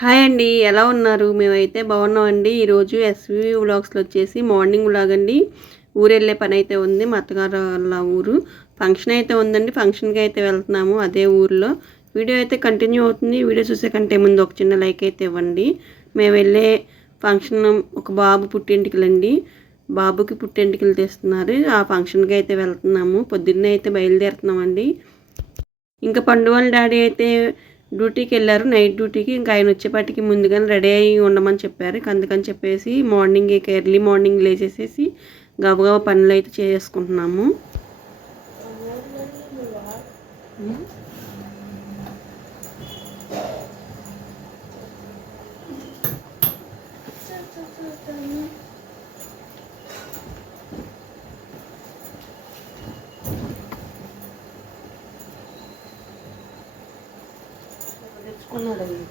Hi అండి. ఎలా ఉన్నారు? మేమైతే బాగున్నామండి. ఈరోజు ఎస్‌వి వ్లాగ్స్‌లో వచ్చేసి మార్నింగ్ వ్లాగ్ అండి. ఊరెళ్ళే పనైతే ఉంది. మా అత్తగారు వాళ్ళ ఊరు. ఫంక్షన్ అయితే ఉందండి. ఫంక్షన్‌కి అయితే వెళ్తున్నాము అదే ఊర్లో. వీడియో అయితే కంటిన్యూ అవుతుంది. వీడియో చూసే కంటే ముందు ఒక చిన్న లైక్ అయితే ఇవ్వండి. మేము వెళ్ళే ఫంక్షన్ ఒక బాబు పుట్టెంటుకలండి. బాబుకి పుట్టెంటుకలు తీస్తున్నారు. ఆ ఫంక్షన్‌కి అయితే వెళ్తున్నాము. పొద్దున్నే అయితే బయలుదేరుతున్నామండి. ఇంకా పండు వాళ్ళ డాడీ అయితే డ్యూటీకెళ్లారు. నైట్ డ్యూటీకి. ఇంకా ఆయన వచ్చేపాటికి ముందుగానే రెడీ అయ్యి ఉండమని చెప్పారు. అందుకని చెప్పేసి మార్నింగ్ ఇక ఎర్లీ మార్నింగ్ లేచేసేసి గబగబా పనులైతే చేసుకుంటున్నాము. తెచ్చుకున్నాడండి.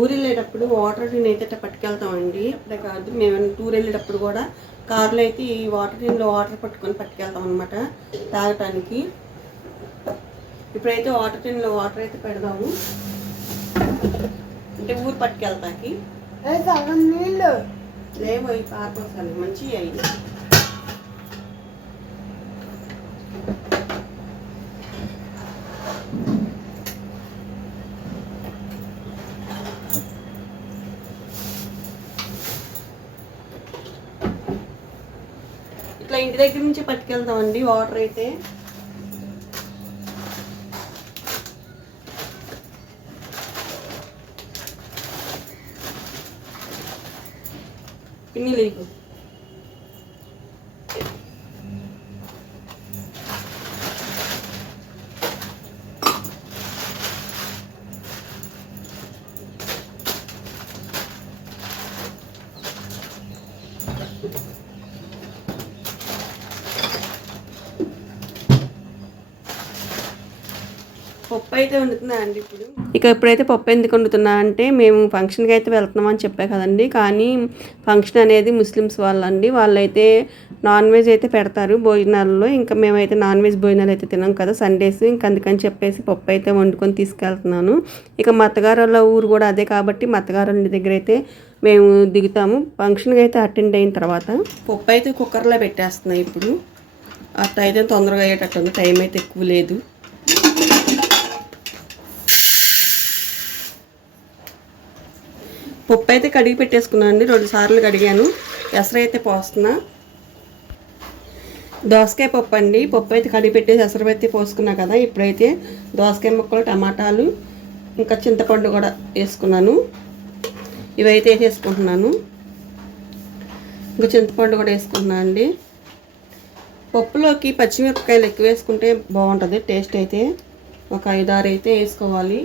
ఊరు వెళ్ళేటప్పుడు వాటర్ టిన్ అయితే పట్టుకెళ్తామండి. అప్పుడే కాదు, మేము టూర్ వెళ్ళేటప్పుడు కూడా కార్లో అయితే ఈ వాటర్ టిన్లో వాటర్ పట్టుకొని పట్టుకెళ్తాం అనమాట తాగటానికి. ఇప్పుడైతే వాటర్ టిన్లో వాటర్ అయితే పెడదాము, అంటే ఊరు పట్టుకెళ్తాకి. లేవు అవి పారిపోతాను, మంచివి అవి. ఇట్లా ఇంటి దగ్గర నుంచి పట్టుకెళ్తామండి వాటర్ అయితే. పిన్ని లేకు పప్పు అయితే వండుతున్నా అండి ఇప్పుడు. ఇక ఇప్పుడైతే పప్పు ఎందుకు వండుతున్నా అంటే, మేము ఫంక్షన్కి అయితే వెళ్తున్నామని చెప్పా కదండి. కానీ ఫంక్షన్ అనేది ముస్లిమ్స్ వాళ్ళండి. వాళ్ళైతే నాన్ వెజ్ అయితే పెడతారు భోజనాల్లో. ఇంకా మేమైతే నాన్ వెజ్ భోజనాలు అయితే తినాం కదా సండేస్. ఇంక అందుకని చెప్పేసి పప్పు అయితే వండుకొని తీసుకెళ్తున్నాను. ఇక మా అత్తగారు వాళ్ళ ఊరు కూడా అదే కాబట్టి మా అత్తగారు వాళ్ళ దగ్గర అయితే మేము దిగుతాము. ఫంక్షన్కి అయితే అటెండ్ అయిన తర్వాత పప్పు అయితే కుక్కర్లో పెట్టేస్తున్నాయి ఇప్పుడు. అట్ట అయితే తొందరగా అయ్యేటట్టుంది, టైం అయితే ఎక్కువ లేదు. పప్పు అయితే కడిగి పెట్టేసుకున్నాను అండి. 2 సార్లు కడిగాను. ఎసరు అయితే పోస్తున్నా. దోసకాయ పప్పు అండి. పప్పు అయితే కడిగి పెట్టేసి ఎసరు అయితే పోసుకున్నా కదా. ఇప్పుడైతే దోసకాయ ముక్కలు, టమాటాలు, ఇంకా చింతపండు కూడా వేసుకున్నాను. ఇవైతే వేసేసుకుంటున్నాను. ఇంకా చింతపండు కూడా వేసుకున్నాను అండి. పప్పులోకి పచ్చిమిరపకాయలు ఎక్కువ వేసుకుంటే బాగుంటుంది టేస్ట్ అయితే. ఒక 5-6 అయితే వేసుకోవాలి.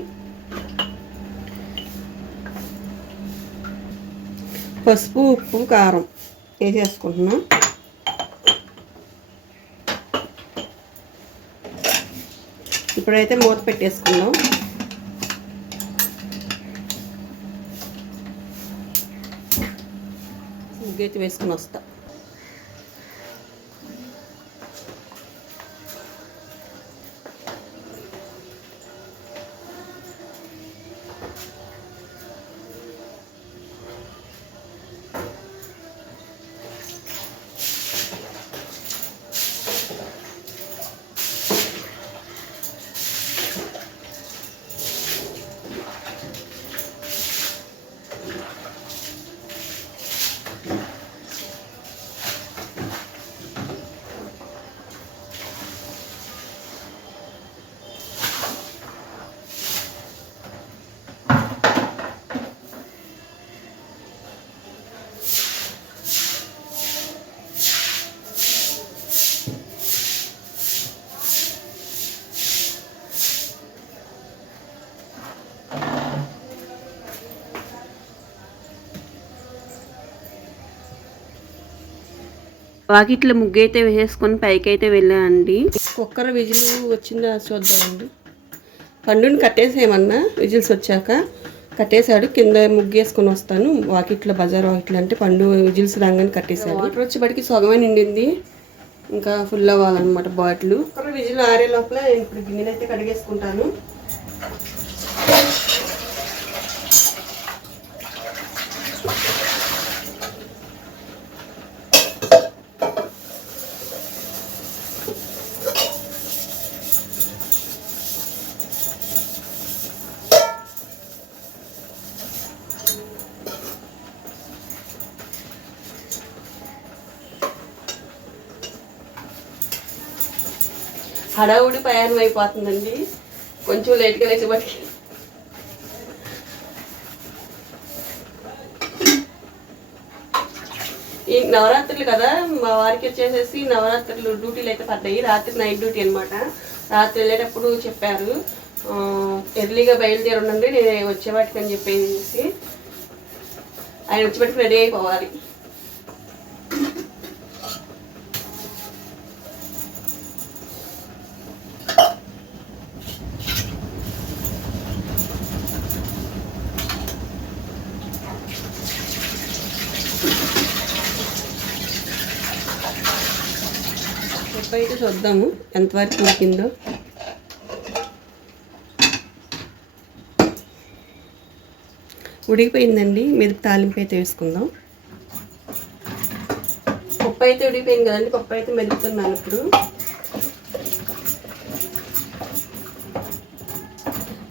పసుపు, ఉప్పు, కారం వేసేసుకుంటున్నాం. ఇప్పుడైతే మూత పెట్టేసుకుందాం. ముగ్గైతే వేసుకుని వస్తా. వాకిట్లో ముగ్గు అయితే వేసేసుకొని పైకి అయితే వెళ్ళానండి. కుక్కర్ విజిల్ వచ్చిందా చూద్దామండి. పండుని కట్టేసేయమన్నా విజిల్స్ వచ్చాక కట్టేశాడు. కింద ముగ్గు వేసుకొని వస్తాను వాకిట్లో బజార్ వాకిట్లో అంటే పండు విజిల్స్ రాగానే కట్టేశాడు. వాటర్ వచ్చేపటికి సగమే నిండింది, ఇంకా ఫుల్ అవ్వాలన్నమాట బాటిల్. కుక్కర్ విజిల్ ఆరే లోపల నేను ఇప్పుడు గిన్నెలు అయితే కడిగేసుకుంటాను. హడావుడి ప్రయాణం అయిపోతుందండి, కొంచెం లేట్గా లేచేపటికి. ఈ నవరాత్రులు కదా, మా వారికి వచ్చేసేసి నవరాత్రులు డ్యూటీలు అయితే పడ్డాయి. రాత్రి నైట్ డ్యూటీ అనమాట. రాత్రి వెళ్ళేటప్పుడు చెప్పారు ఎర్లీగా బయలుదేరి ఉండండి నేను వచ్చేవాటికి అని చెప్పేసి. ఆయన వచ్చేవాటికి రెడీ అయిపోవాలి. అయితే చూద్దాము ఎంతవరకు ఉడికిందో. ఉడికిపోయిందండి. మెదుపు తాలింపు అయితే వేసుకుందాం. పప్పు అయితే ఉడికిపోయింది కదండి, పప్పు అయితే మెదుపుతున్నాను ఇప్పుడు.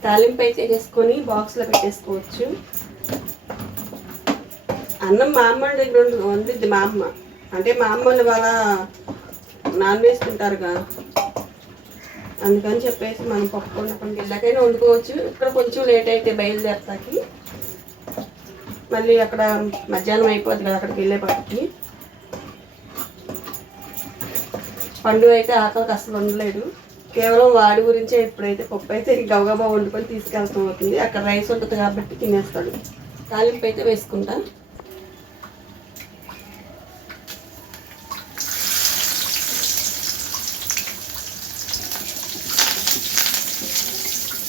తాలింపు అయితే వేసుకొని బాక్స్లో పెట్టేసుకోవచ్చు. అన్నం మా అమ్మ దగ్గర వండిద్ది. మా అమ్మ అంటే మా అమ్మలు వాళ్ళ నాన్ వెజ్ తింటారుగా, అందుకని చెప్పేసి మనం పప్పు వండుకుంటే ఇళ్ళకైనా వండుకోవచ్చు. ఇక్కడ కొంచెం లేట్ అయితే బయలుదేరతాకి, మళ్ళీ అక్కడ మధ్యాహ్నం అయిపోద్ది కదా అక్కడికి వెళ్ళేపాటికి. పండు అయితే ఆకలికి అసలు ఉండలేడు, కేవలం వాడి గురించే ఇప్పుడైతే పప్పు అయితే గబగబా వండుకొని తీసుకెళ్తాం అవుతుంది. అక్కడ రైస్ ఉంటుంది కాబట్టి తినేస్తాడు. తాలింపు అయితే వేసుకుంటా.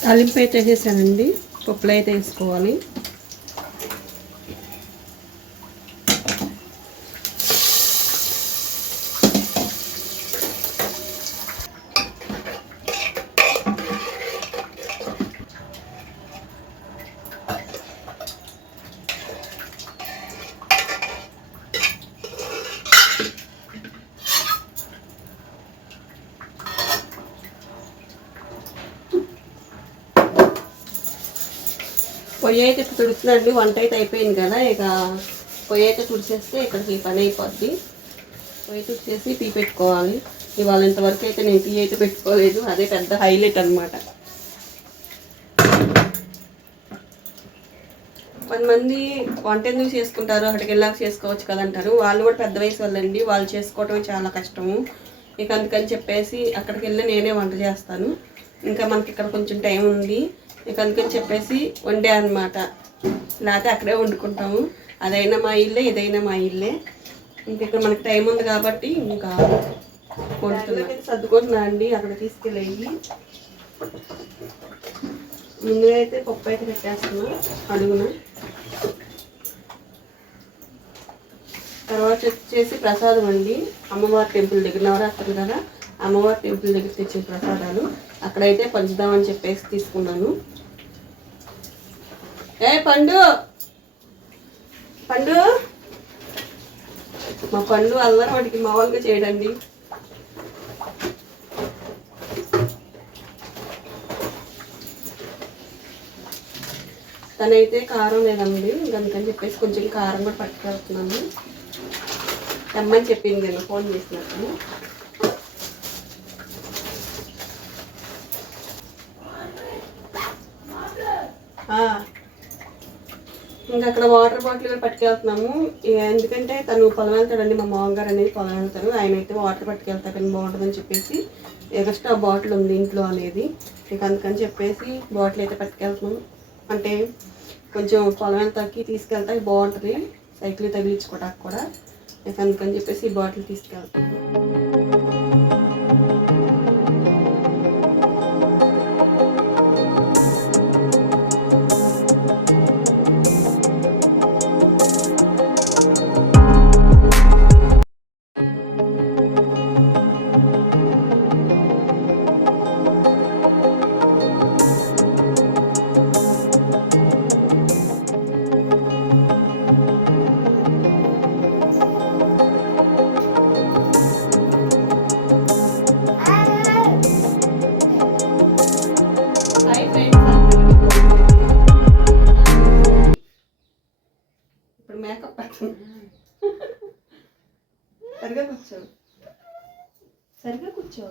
తాలింపు అయితే వేసేసానండి, పప్పులు అయితే వేసుకోవాలి. పొయ్యి అయితే తుడుచునండి. వంట అయితే అయిపోయింది కదా, ఇక పొయ్యి అయితే తుడిచేస్తే ఇక్కడికి పని అయిపోద్ది. పొయ్యి తుడిచేసి టీ పెట్టుకోవాలి. ఇవాళ ఇంతవరకు అయితే నేను టీ అయితే పెట్టుకోలేదు, అదే పెద్ద హైలైట్ అనమాట. కొంతమంది వంట ఎందుకు చేసుకుంటారు, అక్కడికి వెళ్ళాక చేసుకోవచ్చు కదంటారు. వాళ్ళు కూడా పెద్ద వయసు వాళ్ళండి, వాళ్ళు చేసుకోవటం చాలా కష్టము. ఇక అందుకని చెప్పేసి అక్కడికి వెళ్ళి నేనే వంట చేస్తాను. ఇంకా మనకి ఇక్కడ కొంచెం టైం ఉంది, ఇక అందుకని చెప్పేసి వండే అనమాట. లేకపోతే అక్కడే వండుకుంటాము. అదైనా మా ఇల్లే, ఇదైనా మా ఇల్లే. ఇంక ఇక్కడ మనకి టైం ఉంది కాబట్టి ఇంకా వండుతున్నా. సర్దుకుంటున్నా అండి అక్కడ తీసుకెళ్ళి. ముందుగా అయితే పప్పు అయితే పెట్టేస్తున్నా అడుగున. తర్వాత వచ్చేసి ప్రసాదం అండి, అమ్మవారి టెంపుల్ దగ్గర నవరాత్రులు కదా, అమ్మవారి టెంపుల్ దగ్గర తెచ్చిన ప్రసాదాలు అక్కడైతే పంచుదామని చెప్పేసి తీసుకున్నాను. ఏ పండు పండు, మా పండు అల్లరి వాటికి మామూలుగా చేయడండి. తనైతే కారం లేదండి, అందుకని చెప్పేసి కొంచెం కారం కూడా పట్టుకెళ్తున్నాను. తెమ్మని చెప్పింది నేను ఫోన్ చేసినప్పుడు. ఇంకా అక్కడ వాటర్ బాటిల్ కూడా పట్టుకెళ్తున్నాము. ఎందుకంటే తను పొలం వెళ్తాడండి, మా మామగారు అనేది పొలం వెళ్తారు. ఆయన అయితే వాటర్ పట్టుకెళ్తాడని బాగుంటుందని చెప్పేసి ఎక్స్ట్రా బాటిల్ ఉంది ఇంట్లో అనేది. ఇక అందుకని చెప్పేసి బాటిల్ అయితే పట్టుకెళ్తున్నాము. అంటే కొంచెం పొలం వెళ్తాకి తీసుకెళ్తాకి బాగుంటుంది, సైకిల్ తగిలించుకోవడానికి కూడా. అందుకని చెప్పేసి ఈ బాటిల్ తీసుకెళ్తాను. ఇప్పుడు మేకప్ సరిగా కూర్చో, సరిగా కూర్చో.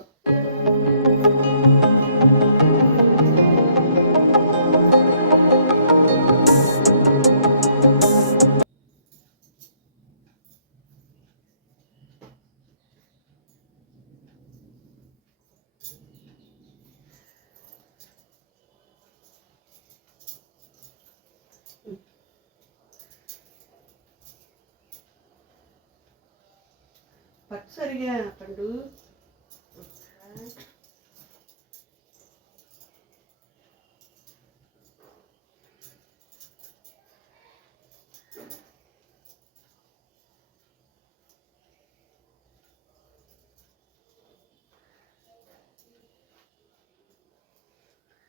పట్టు సరిగా పండు.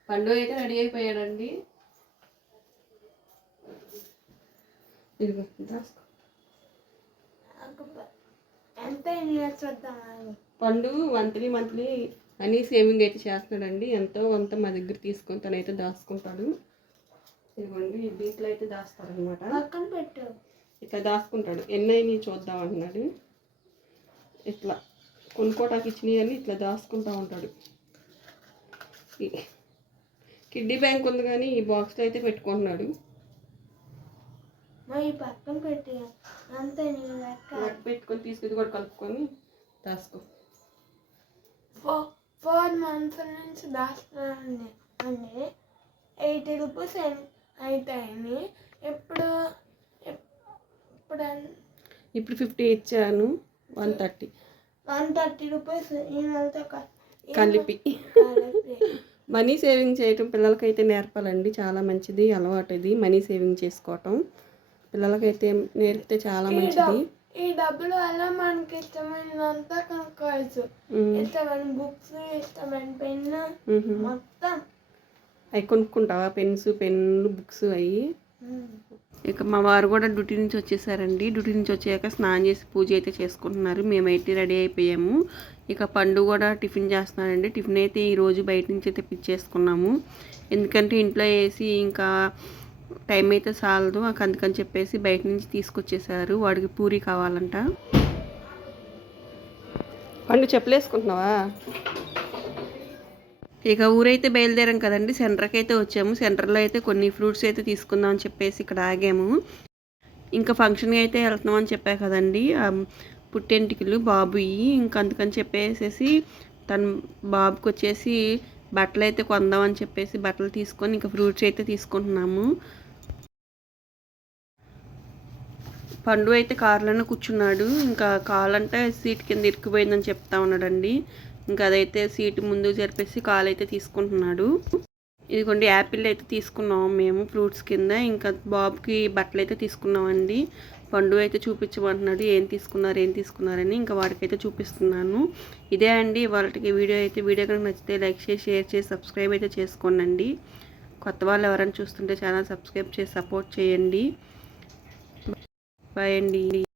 పండు అయితే రెడీ అయిపోయాడండి. ఇదిగో రాసుకో. పండు మంత్లీ అని సేవింగ్ అయితే చేస్తున్నాడండి. ఎంతో కొంత మా దగ్గర తీసుకొని తనైతే దాచుకుంటాడు. ఇదిగోండి దీంట్లో అయితే దాస్తాడు అనమాట. ఇట్లా దాచుకుంటాడు. ఎన్నైనా చూద్దాం అంటున్నాడు. ఇట్లా కొనుక్కోటానికి ఇచ్చినవి అని ఇట్లా దాచుకుంటూ ఉంటాడు. కిడ్డీ బ్యాంక్ ఉంది కానీ ఈ బాక్స్లో అయితే పెట్టుకుంటున్నాడు. పక్కన పెట్టి అంతే పెట్టుకొని తీసుకుని కూడా కలుపుకొని దాసుకో. 4 months నుంచి దాస్తున్నానండి. అంటే 80 రూపీస్ అవుతాయని ఇప్పుడు 50 ఇచ్చాను. 130 రూపీస్ ఈ నెలతో కలిపి. మనీ సేవింగ్ చేయటం పిల్లలకైతే నేర్పాలండి. చాలా మంచిది అలవాటు ఇది. మనీ సేవింగ్ చేసుకోవటం పిల్లలకైతే నేర్పితే చాలా మంచిది. ఈ డబ్బులు వల్ల మనకి ఇష్టమైనంతా కొనుక్కోవచ్చు. ఇష్టమైన బుక్స్, ఇష్టమైన పెన్ను మొత్తం అవి కొనుక్కుంటావా? పెన్నులు, బుక్స్ అవి. ఇక మా వారు కూడా డ్యూటీ నుంచి వచ్చేసారండి. డ్యూటీ నుంచి వచ్చాక స్నానం చేసి పూజ అయితే చేసుకుంటున్నారు. మేమైతే రెడీ అయిపోయాము. ఇక పండు కూడా టిఫిన్ చేస్తున్నాడండి. టిఫిన్ అయితే ఈరోజు బయట నుంచి అయితే తెప్పించేసుకున్నాము. ఎందుకంటే ఇంట్లో వేసి ఇంకా టైం అయితే చాలదు అందుకని చెప్పేసి బయట నుంచి తీసుకొచ్చేసారు. వాడికి పూరి కావాలంట. పండు చెప్పులేసుకుంటున్నావా? ఇక ఊరైతే బయలుదేరాం కదండి. సెంటర్కి అయితే వచ్చాము. సెంటర్లో అయితే కొన్ని ఫ్రూట్స్ అయితే తీసుకుందాం అని చెప్పేసి ఇక్కడ ఆగాము. ఇంకా ఫంక్షన్కి అయితే వెళ్తున్నాం అని చెప్పా కదండి. పుట్టెంటికలు బాబుయి. ఇంకా అందుకని చెప్పేసి తన బాబుకి వచ్చేసి బట్టలు అయితే కొందామని చెప్పేసి బట్టలు తీసుకొని ఇంకా ఫ్రూట్స్ అయితే తీసుకుంటున్నాము. పండు అయితే కారులోనే కూర్చున్నాడు. ఇంకా కాలంటే సీట్ కింద ఇరుక్కుపోయిందని చెప్తా ఉన్నాడండి. ఇంకా అదైతే సీటు ముందు జరిపేసి కాలు అయితే తీసుకుంటున్నాడు. ఇదిగోండి యాపిల్ అయితే తీసుకున్నాము మేము ఫ్రూట్స్ కింద. ఇంకా బాబుకి బట్టలు అయితే తీసుకున్నామండి. పండు అయితే చూపించమంటున్నాడు ఏం తీసుకున్నారని. ఇంకా వాడికైతే చూపిస్తున్నాను. ఇదే అండి వాళ్ళకి వీడియో కనుక నచ్చితే లైక్ చేసి, షేర్ చేసి, సబ్స్క్రైబ్ అయితే చేసుకోండి. కొత్త వాళ్ళు ఎవరైనా చూస్తుంటే ఛానల్ సబ్స్క్రైబ్ చేసి సపోర్ట్ చేయండి. బాయ్ అండి.